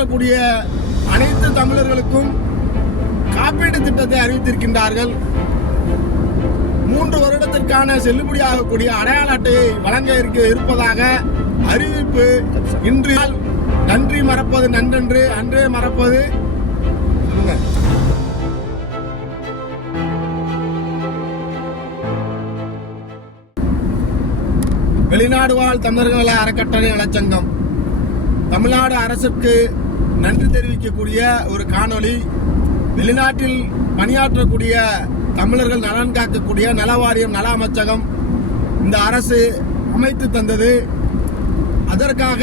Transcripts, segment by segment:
பணியாற்றக்கூடிய அனைத்து தமிழர்களுக்கும் காப்பீடு திட்டத்தை அறிவித்திருக்கின்றார்கள். 3 வருடத்திற்கான செல்லுபடியாகக்கூடிய அடையாள அட்டையை வழங்க இருப்பதாக அறிவிப்பு. இன்று நன்றி மறப்பது நன்றன்று, அன்றே மறப்பது. வெளிநாடு வாழ் தமிழர்கள் நல அறக்கட்டளை நலச்சங்கம் தமிழ்நாடு அரசுக்கு நன்றி தெரிவிக்கக்கூடிய ஒரு காணொளி. வெளிநாட்டில் பணியாற்றக்கூடிய தமிழர்கள் நலன் காக்கக்கூடிய நல வாரியம், நல அமைச்சகம் இந்த அரசு அமைத்து தந்தது. அதற்காக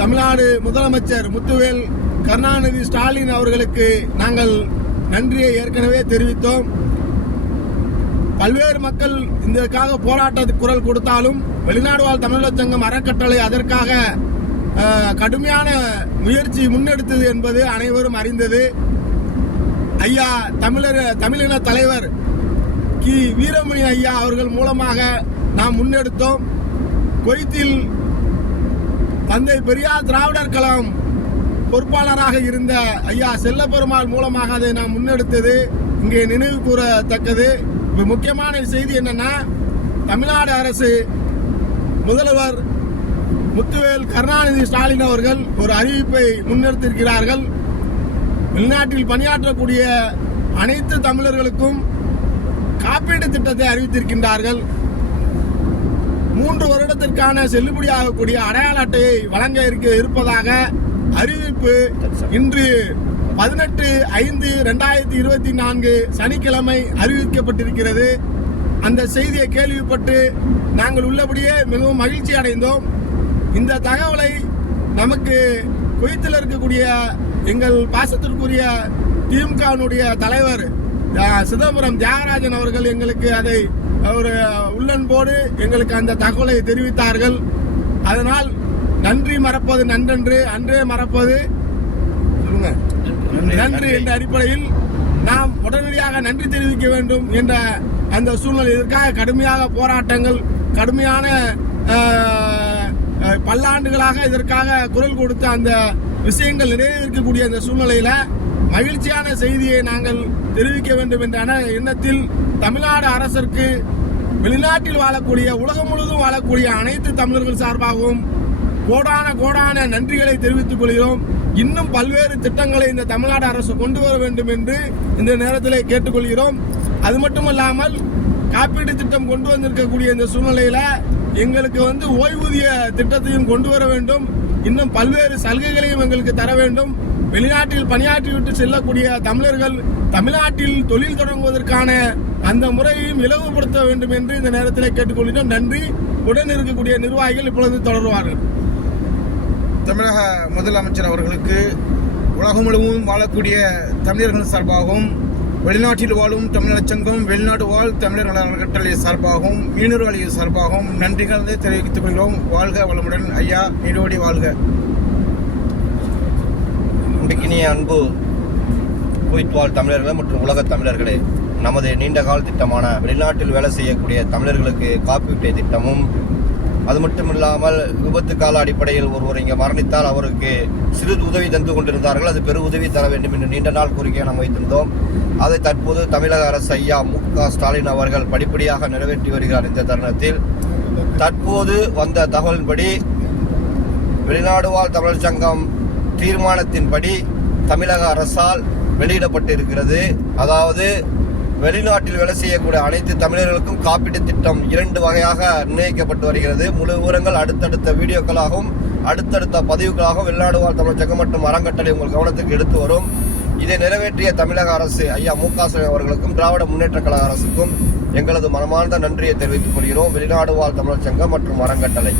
தமிழ்நாடு முதலமைச்சர் முத்துவேல் கருணாநிதி ஸ்டாலின் அவர்களுக்கு நாங்கள் நன்றியை ஏற்கனவே தெரிவித்தோம். பல்வேறு மக்கள் இதற்காக போராட்டத்துக்கு குரல் கொடுத்தாலும் வெளிநாடு வாழ் தமிழர் சங்கம் அறக்கட்டளை அதற்காக கடுமையான முயற்சி முன்னெடுத்தது என்பது அனைவரும் அறிந்தது. ஐயா தமிழின தலைவர் கி வீரமணி ஐயா அவர்கள் மூலமாக நாம் முன்னெடுத்தோம். குவைத்தில் தந்தை பெரியார் திராவிடர் கழகம் பொறுப்பாளராக இருந்த ஐயா செல்லப்பெருமாள் மூலமாக அதை நாம் முன்னெடுத்தது இங்கே நினைவு கூறத்தக்கது. முக்கியமான செய்தி என்னன்னா, தமிழ்நாடு அரசு முதல்வர் முத்துவேல் கருணாநிதி ஸ்டாலின் அவர்கள் ஒரு அறிவிப்பை முன்னெடுத்திருக்கிறார்கள். வெளிநாட்டில் பணியாற்றக்கூடிய அனைத்து தமிழர்களுக்கும் காப்பீடு திட்டத்தை அறிவித்திருக்கின்றார்கள். 3 வருடத்திற்கான செல்லுபடியாகக்கூடிய அடையாள அட்டையை வழங்க இருப்பதாக அறிவிப்பு. இன்று 18/5/2024 சனிக்கிழமை அறிவிக்கப்பட்டிருக்கிறது. அந்த செய்தியை கேள்விப்பட்டு நாங்கள் உள்ளபடியே மிகவும் மகிழ்ச்சி அடைந்தோம். இந்த தகவலை நமக்கு குவைத்தில் இருக்கக்கூடிய எங்கள் பாசத்திற்குரிய திமுகவினுடைய தலைவர் சிதம்பரம் தியாகராஜன் அவர்கள் எங்களுக்கு அதை ஒரு உள்ளன்போடு எங்களுக்கு அந்த தகவலை தெரிவித்தார்கள். அதனால் நன்றி மறப்பது நன்றன்று, அன்றே மறப்பது நன்றி என்ற அடிப்படையில் நாம் உடனடியாக நன்றி தெரிவிக்க வேண்டும் என்ற அந்த சூழ்நிலை. இதற்காக கடுமையாக போராட்டங்கள், கடுமையான பல்லாண்டுகளாக இதற்காக குரல் கொடுத்த அந்த விஷயங்கள் நிறைவேற்றக்கூடிய அந்த சூழ்நிலையில மகிழ்ச்சியான செய்தியை நாங்கள் தெரிவிக்க வேண்டும் என்ற எண்ணத்தில் தமிழ்நாடு அரசிற்கு வெளிநாட்டில் வாழக்கூடிய, உலகம் முழுவதும் வாழக்கூடிய அனைத்து தமிழர்கள் சார்பாகவும் கோடான நன்றிகளை தெரிவித்துக் கொள்கிறோம். இன்னும் பல்வேறு திட்டங்களை இந்த தமிழ்நாடு அரசு கொண்டு வர வேண்டும் என்று இந்த நேரத்தில் கேட்டுக்கொள்கிறோம். அது மட்டுமல்லாமல் காப்பீடு திட்டம் கொண்டு வந்திருக்கக்கூடிய இந்த சூழ்நிலையில எங்களுக்கு ஓய்வூதிய திட்டத்தையும் கொண்டு வர வேண்டும். இன்னும் பல்வேறு சலுகைகளையும் எங்களுக்கு தர வேண்டும். வெளிநாட்டில் பணியாற்றிவிட்டு செல்லக்கூடிய தமிழர்கள் தமிழ்நாட்டில் தொழில் தொடங்குவதற்கான அந்த முறையையும் இலவுபடுத்த வேண்டும் என்று இந்த நேரத்தில் கேட்டுக்கொள்கிறோம். நன்றி. உடன் இருக்கக்கூடிய நிர்வாகிகள் இப்பொழுது தொடருவார்கள். தமிழக முதலமைச்சர் அவர்களுக்கு உலகம் முழுவதும் வாழக்கூடிய தமிழர்கள் சார்பாகவும், வெளிநாட்டில் வாழும் தமிழர் சங்கம், வெளிநாடு வாழ் தமிழர் அறக்கட்டளை சார்பாகவும், மீனவர்கள் சார்பாகவும் நன்றிகள் தெரிவித்துக் கொள்கிறோம். வாழ்க வளமுடன் ஐயா, நீரோடி வாழ்க. இனிய அன்பு குவைத் வாழ் தமிழர்கள் மற்றும் உலக தமிழர்களே, நமது நீண்ட கால திட்டமான வெளிநாட்டில் வேலை செய்யக்கூடிய தமிழர்களுக்கு காப்பீட்டு திட்டமும், அது மட்டுமில்லாமல் விபத்து கால அடிப்படையில் ஒருவர் இங்கே மரணித்தால் அவருக்கு சிறிது உதவி தந்து கொண்டிருந்தார்கள். அது பெரு உதவி தர வேண்டும் என்று நீண்ட நாள் கோரிக்கையை நாம் வைத்திருந்தோம். அதை தற்போது தமிழக அரசு ஐயா மு.க. ஸ்டாலின் அவர்கள் படிப்படியாக நிறைவேற்றி வருகிறார். இந்த தருணத்தில் தற்போது வந்த தகவலின்படி வெளிநாடு வாழ் தமிழர் சங்கம் தீர்மானத்தின்படி தமிழக அரசால் வெளியிடப்பட்டிருக்கிறது. அதாவது வெளிநாட்டில் வேலை செய்யக்கூடிய அனைத்து தமிழர்களுக்கும் காப்பீட்டு திட்டம் 2 வகையாக நிர்ணயிக்கப்பட்டு வருகிறது. முழு விவரங்கள் அடுத்தடுத்த வீடியோக்களாகவும் அடுத்தடுத்த பதிவுகளாகவும் வெளிநாடு வாழ் தமிழர் சங்கம் மற்றும் அறக்கட்டளை உங்கள் கவனத்துக்கு எடுத்து வரும். இதை நிறைவேற்றிய தமிழக அரசு ஐயா மு.க. ஸ்டாலின் அவர்களுக்கும் திராவிட முன்னேற்ற கழக அரசுக்கும் எங்களது மனமார்ந்த நன்றியை தெரிவித்துக் கொள்கிறோம். வெளிநாடு வாழ் தமிழர் சங்கம் மற்றும் அறக்கட்டளை.